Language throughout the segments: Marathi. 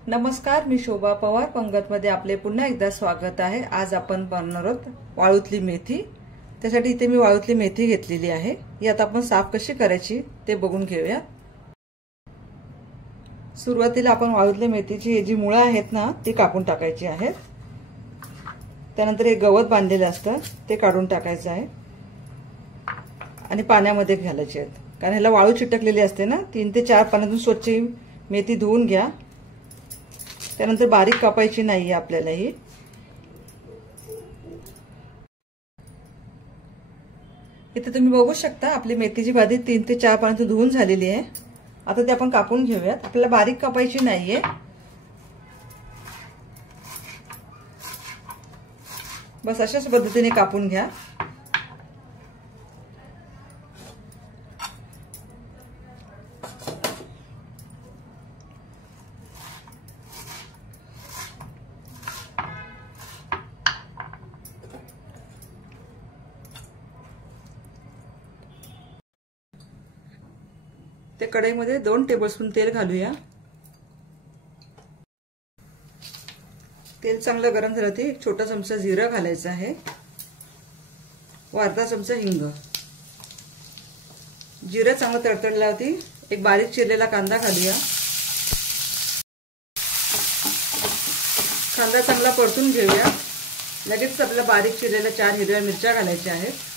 नमस्कार, मी शोभा पवार पंगतमध्ये आपले पुन्हा एकदा स्वागत आहे। आज आपण बनवणार आहोत वाळूतली मेथी। त्यासाठी इथे मी वाळूतली मेथी घेतलेली आहे। ही आता आपण साफ कशी करायची ते बघून घेऊया। सुरुवातीला आपण वाळूतल्या मेथीची जी मुळं आहेत ना ती कापून टाकायची आहेत। त्यानंतर एक गवत बांधलेलं असतं ते काढून टाकायचं आहे आणि पाण्यामध्ये घालायचे आहेत, कारण ह्याला वाळू चिटकलेली असते ना। 3 ते 4 पाण्यातून स्वच्छ मेथी धुवून घ्या। त्यानंतर बारीक कापायची नाहीये आपल्याला ही। इथे तुम्ही बघू शकता आपली मेथीची भाजी 3 ते 4 पाण्यातून धुवून झालेली आहे। आता ते आपण कापून घेऊयात। आपल्याला बारीक कापायची नाहीये, बस अशाच पद्धतीने कापून घ्या। ते कढईमध्ये 2 टेबलस्पून तेल घालूया। तेल चांगलं गरम झालं की 1 छोटा चमचा जिरं घालायचं आहे व अर्धा चमचा हिंग। जिरं चांगलं तडतडल्यावरती एक बारीक चिरलेला कांदा घालूया। कांदा चांगला परतून घेऊया। लगेच आपल्याला बारीक चिरलेल्या 4 हिरव्या मिरच्या घालायच्या आहेत।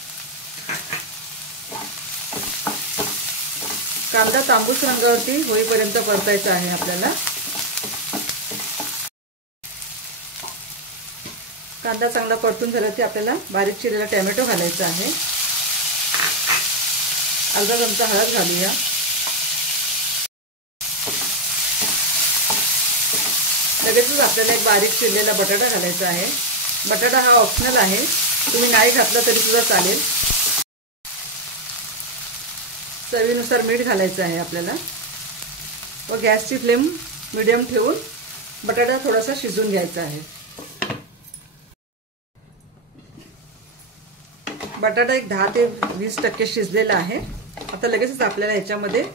कांदा तांबूस रंगावरती होईपर्यंत परतायचा आहे आपल्याला। कांदा चांगला परतून झाला की आपल्याला बारीक चिरलेला टोमॅटो घालायचा आहे। अर्धा चमचा हळद घालूया। लगेचच आपल्याला एक बारीक चिरलेला बटाटा घालायचा आहे। बटाटा हा ऑप्शनल आहे, तुम्ही नाही घातला तरी सुद्धा चालेल। चवीनुसार मीठ घालायचं आहे आपल्याला व गॅसची फ्लेम मीडियम ठेवून बटाटा थोडासा शिजून घ्यायचा आहे। बटाटा एक 10 ते 20% शिजलेला आहे। आता लगेचच आपल्याला याच्यामध्ये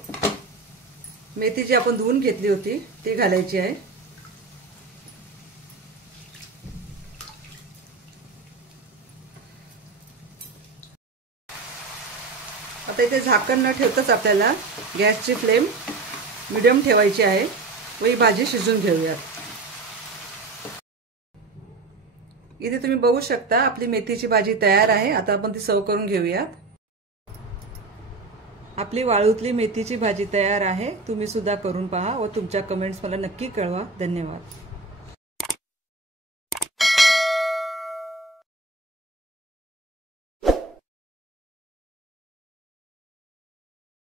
मेथी जी आपण धुवून घेतली होती ती घालायची आहे। आता इथे झाकण न ठेवताच आपल्याला गॅसची फ्लेम मीडियम ठेवायची आहे व ही भाजी शिजून घेऊयात। इथे तुम्ही बघू शकता आपली मेथीची भाजी तयार आहे। आता आपण ती सर्व करून घेऊयात। आपली वाळूतली मेथीची भाजी तयार आहे। तुम्ही सुद्धा करून पहा व तुमच्या कमेंट्स मला नक्की कळवा। धन्यवाद।